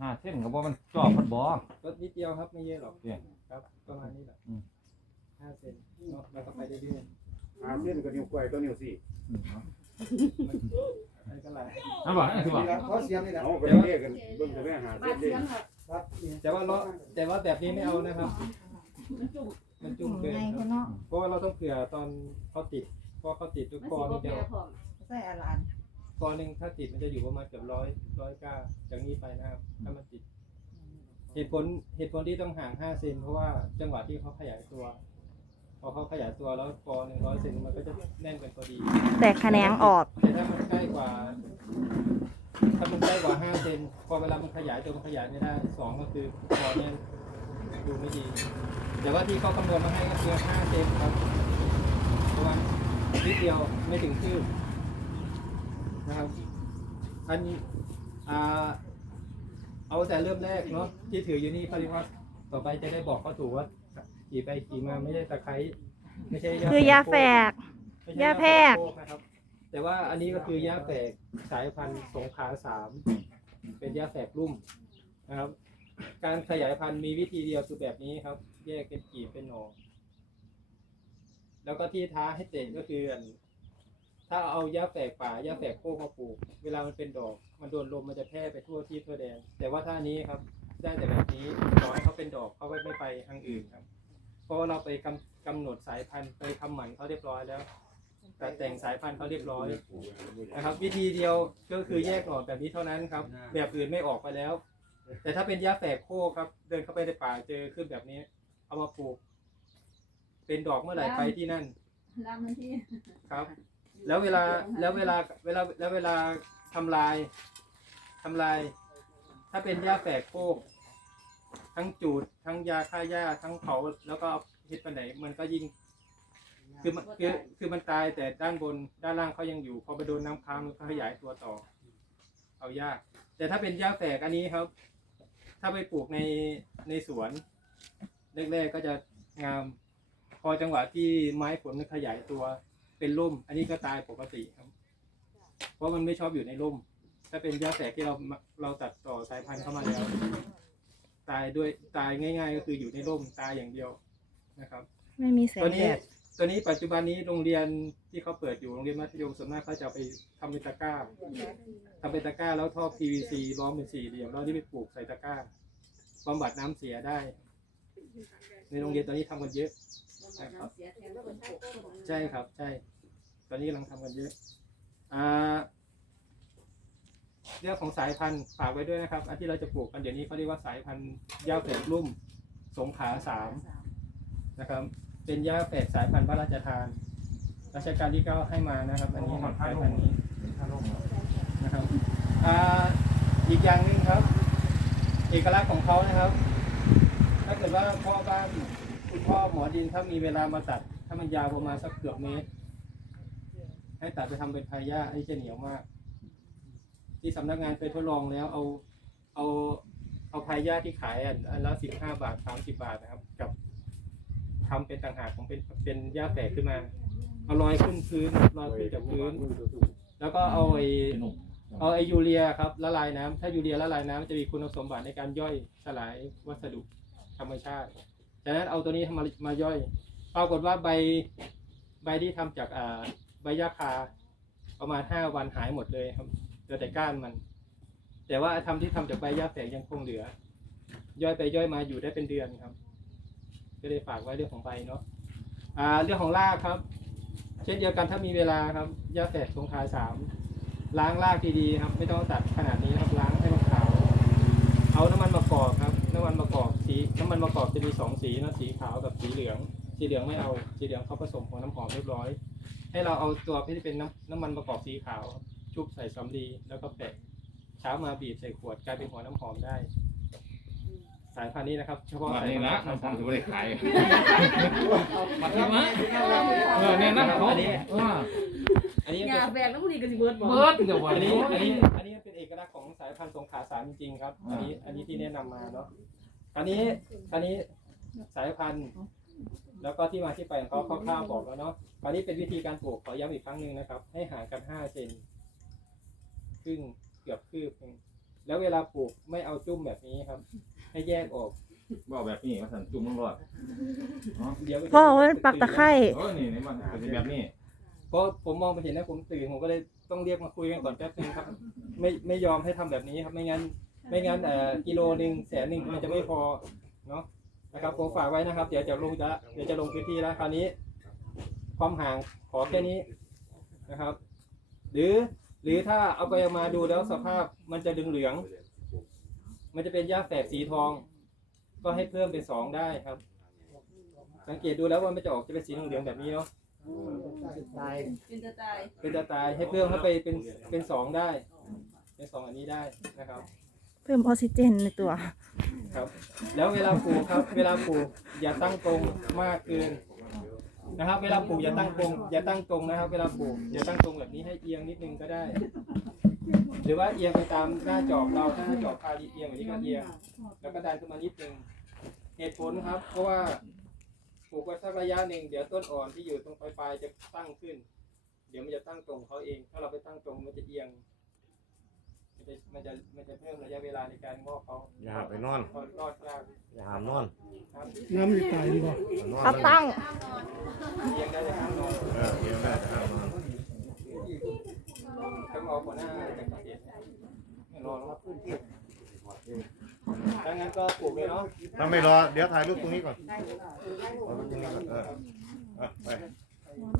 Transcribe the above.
ห้าเส้นก็บ่มันจอบมันบ่ก็นิดเดียวครับไม่เยอะหรอกเนี่ยครับประมาณนี้แหละอืมห้าเซนเนาะแล้วก็ไปเรื่อยหาเส้นก็นิ้วก้อยก็นิ้วสี่อืมเอาๆอะไรก็หลายเอาบ่เอาสิบ่เขาเสียงนี่แหละเอาไปเรียกกันเบิ่งจะได้หาบาเส้นดได้เสียงค่ะครับแต่ว่าเราแต่ว่าแบบนี้ไม่เอานะครับ มันจุ่มมันจุ่มเกินไงครับเนาะเพราะว่าเราต้องเผื่อตอนเขาติดเพราะเขาติดทุกมันกอสินี่บ่จะแพ้พร้อมใส่อะไรอัน กอหนึ่งถ้าติดมันจะอยู่ประมาณเกือบร้อยร้อยเก้าจากนี้ไปนะครับถ้ามันติด เหตุผลเหตุผลที่ต้องห่าง5เซนเพราะว่าจังหวะที่เขาขยายตัว พอเขาขยายตัวแล้วกอหนึ่งร้อยเซนมันก็จะแน่นกันพอดี แตกแขนงออก แต่ถ้ามันใกล้กว่า ถ้ามันใกล้กว่า5เซนพอเวลามันขยายตัวมันขยายไม่ได้สองก็คือกอเนี่ยดูไม่ดี แต่ว่าที่เขาคำนวณมาให้ก็คือ5เซนครับ ประมาณนิดเดียวไม่ถึงคืบ นะครับ อันนี้อ่าเอาแต่เริ่มแรกเนาะที่ถืออยู่นี่เขาเรียกว่าต่อไปจะได้บอกเขาถูกว่าขี่ไปขี่มาไม่ได้ตะไคร้ไม่ใช่คือยาแฝก ไม่ใช่ยาแฝกโคนะครับ แต่ว่าอันนี้ก็คือยาแฝกสายพันธุ์สงขลาสามเป็นยาแฝกรุ่มนะครับ การขยายพันธุ์มีวิธีเดียวคือแบบนี้ครับ แยกเป็นกีบเป็นหน่อแล้วก็ที่ท้าให้เตะก็คืออัน ถ้าเอายาแฝกป่ายาแฝกโคกมาปลูก เวลามันเป็นดอก มันโดนลมมันจะแพร่ไปทั่วที่ทั่วแดน แต่ว่าถ้าอันนี้ครับ ได้แต่แบบนี้ต่อให้เขาเป็นดอกเขาไม่ไม่ไปทางอื่นครับ เพราะว่าเราไปกำกำหนดสายพันธุ์ไปทำหมันเขาเรียบร้อยแล้วแต่แต่งสายพันธุ์เขาเรียบร้อยนะครับ วิธีเดียวก็คือแยกหน่อแบบนี้เท่านั้นครับ แบบอื่นไม่ออกไปแล้ว แต่ถ้าเป็นยาแฝกโคกครับ เดินเข้าไปในป่าเจอขึ้นแบบนี้ เอามาปลูก เป็นดอกเมื่อไหร่ไปที่นั่นลามมันที่ครับ แล้วเวลาแล้วเวลาเวลาแล้วเวลาทำลายทำลาย ถ้าเป็นหญ้าแฝกโคกทั้งจูดทั้งยาฆ่าหญ้าทั้งเผาแล้วก็เอาพิษไปไหนมันก็ยิ่ง คือมันคือคือมันตายแต่ด้านบนด้านล่างเขายังอยู่ พอไปโดนน้ำค้างมันก็ขยายตัวต่อ เอายาก แต่ถ้าเป็นหญ้าแฝกอันนี้ครับ ถ้าไปปลูกในในสวนแรกๆก็จะงาม พอจังหวะที่ไม้ผลมันขยายตัว เป็นร่ม อันนี้ก็ตายปกติครับ เพราะมันไม่ชอบอยู่ในร่ม ถ้าเป็นหญ้าแฝกที่เราเราตัดต่อสายพันธุ์เข้ามาแล้ว ตายด้วยตายง่าย ๆ ก็คืออยู่ในร่มตายอย่างเดียวนะครับ ไม่มีแสตัวงนี้แดดตัวนี้ปัจจุบันนี้โรงเรียนที่เขาเปิดอยู่โรงเรียนมัธยมส่วนมากเขาจะเอาไปทำเป็นตะกร้าทำเป็นตะกร้าแล้วท่อ PVC ล้อมเป็นสี่เหลี่ยมแล้วที่ไปปลูกใส่ตะกร้าบำบัดน้ำเสียได้ ในโรงเรียนตอนนี้ทำกันเยอะ เขาเสียแทนคนปลูกคนใช่ครับ ใช่ ตอนนี้กำลังทำกันเยอะอ่าเรื่องของสายพันธุ์ฝากไว้ด้วยนะครับ อันที่เราจะปลูกกันเดี๋ยวนี้เขาเรียกว่าสายพันธุ์หญ้าแฝกลุ่มสงขลาสามนะครับ เป็นหญ้าแฝกสายพันธุ์พระราชทานรัชกาลที่เก้าให้มานะครับ อันนี้สายพันธุ์นี้นะครับอ่าอีกอย่างหนึ่งครับ เอกลักษณ์ของเขานะครับ ถ้าเกิดว่าพ่อบ้าน คุณพ่อหมอดินถ้ามีเวลามาตัด ถ้ามันยาวประมาณสักเกือบเมตร ให้ตัดไปทำเป็นพายาไอ้จะเหนียวมาก ที่สำนักงานเคยทดลองแล้ว เอาเอาเอาพายาที่ขายอันละสิบห้าบาทสามสิบาทนะครับ กับทำเป็นต่างหากของเป็นเป็นหญ้าแฝกขึ้นมา เอาลอยขึ้นพื้นลอยขึ้นจากพื้น แล้วก็เอาไอ้เอาไอยูเรียครับละลายน้ำถ้ายูเรียละลายน้ำจะมีคุณสมบัติในการย่อยสลายวัสดุธรรมชาติ ฉะนั้นเอาตัวนี้มามาย่อย ปรากฏว่าใบใบที่ทำจากอ่าใบยาคาประมาณห้าวันหายหมดเลยครับเหลือแต่ก้านมัน แต่ว่าทำที่ทำจากใบยาแฝกยังคงเหลือ ย่อยไปย่อยมาอยู่ได้เป็นเดือนครับ ก็เลยฝากไว้เรื่องของใบเนาะอ่าเรื่องของรากครับ เช่นเดียวกันถ้ามีเวลาครับยาแฝกสงขาสามล้างรากดีๆครับ ไม่ต้องตัดขนาดนี้ครับล้างให้มันขาวเอาน้ำมันมะกอกครับ น้ำมันมะกอก สีน้ำมันมะกอกจะมีสองสีนะสีขาวกับสีเหลือง สีเหลืองไม่เอาสีเหลืองเขาผสมของน้ำหอมเรียบร้อย ให้เราเอาตัวที่เป็นน้ำน้ำมันมะกอกสีขาวครับชุบใส่สำลีแล้วก็แปะเช้ามาบีบใส่ขวดกลายเป็นหัวน้ำหอมได้ สายพันธุ์นี้นะครับเฉพาะว่าสายนี่พันนะธุ์น้ำผมจะไม่ได้ขายมาที่มาเออเนี่ยนะเขาอันนี้เอออันนี้ยาเป็นแบกแล้วพอดีก็สิเบิดบ่เบิร์ดเดี๋ยววันอันนี้นี้อันนี้อันนี้เป็นเอกลักษณ์ของสายพันธุ์สงขลาสามจริงๆครับ อันนี้อันนี้ที่แนะนำมาเนาะ อันนี้อันนี้สายพันธุ์ แล้วก็ที่มาที่ไปของเขาคร่าวๆบอกแล้วเนาะอันนี้เป็นวิธีการปลูกขอย้ำอีกครั้งหนึ่งนะครับ ให้ห่างกันห้าเซนครึ่งเกือบคืบหนึ่งแล้วเวลาปลูกไม่เอาจุ่มแบบนี้ครับ ให้แยกออก บอกแบบนี้มาสั่นจุ่มต้องรอดเนาะเดี๋ยวพ่อเอาไว้ปักตะไคร้เออนี่นี่มันเป็นแบบนี้เพราะผมมองไปเห็นแล้วผมตื่นผมก็เลยต้องเรียกมาคุยกันก่อนแป๊บนึงครับ ไม่ไม่ยอมให้ทำแบบนี้ครับไม่งั้น ไม่งั้นเอ่อกิโลหนึ่งแสนหนึ่งมันจะไม่พอเนาะนะครับผมฝากไว้นะครับ เดี๋ยวจะลงจะเดี๋ยวจะลงพื้นที่แล้วคราวนี้ ความห่างขอแค่นี้นะครับ หรือหรือถ้าเอาไปเอามาดูแล้วสภาพมันจะดึงเหลืองๆมันจะเป็นหญ้าแฝดสีทอง ก็ให้เพิ่มเป็นสองได้ครับ สังเกตดูแล้วว่ามันจะออกจะเป็นสีเหลืองๆแบบนี้เนาะเป็นจะตายเป็นตาตายให้เพิ่มเข้าไปเป็นเป็นสองได้ เป็นสองอันนี้ได้นะครับเพิ่มออกซิเจนในตัว ครับ แล้วเวลาปลูกครับ เวลาปลูกอย่าตั้งตรงมากเกินนะครับ เวลาปลูกอย่าตั้งตรงอย่าตั้งตรงนะครับ เวลาปลูกอย่าตั้งตรงแบบนี้ให้เอียงนิดนึงก็ได้ หรือว่าเอียงไปตามหน้าจอบเราถ้าหน้าจอบพาดีเอียงแบบนี้ก็เอียง แล้วก็ดันขึ้นมานิดนึงเหตุผลครับ เพราะว่าปลูกไว้สักระยะหนึ่งเดี๋ยวต้นอ่อนที่อยู่ตรงปลายๆจะตั้งขึ้น เดี๋ยวมันจะตั้งตรงเขาเอง ถ้าเราไปตั้งตรงมันจะเอียง จะมันจะมันจะเพิ่มระยะเวลาในการงอกเขาอย่าหาไปนอน พอรอดยากอย่าหามนอนครับน้ำจะตายดีกว่านอนเขาตั้งเอียงได้แต่ห้ามนอนเออเดี๋ยวได้จะห้ามนอนต้องเอาหัวหน้าจากเกษตรไม่รอแล้วดังนั้นก็ปลูกเลยเนาะถ้าไม่รอ เดี๋ยวถ่ายรูปตรงนี้ก่อนถ่ายรูปตรงนี้ก่อนเอออะไป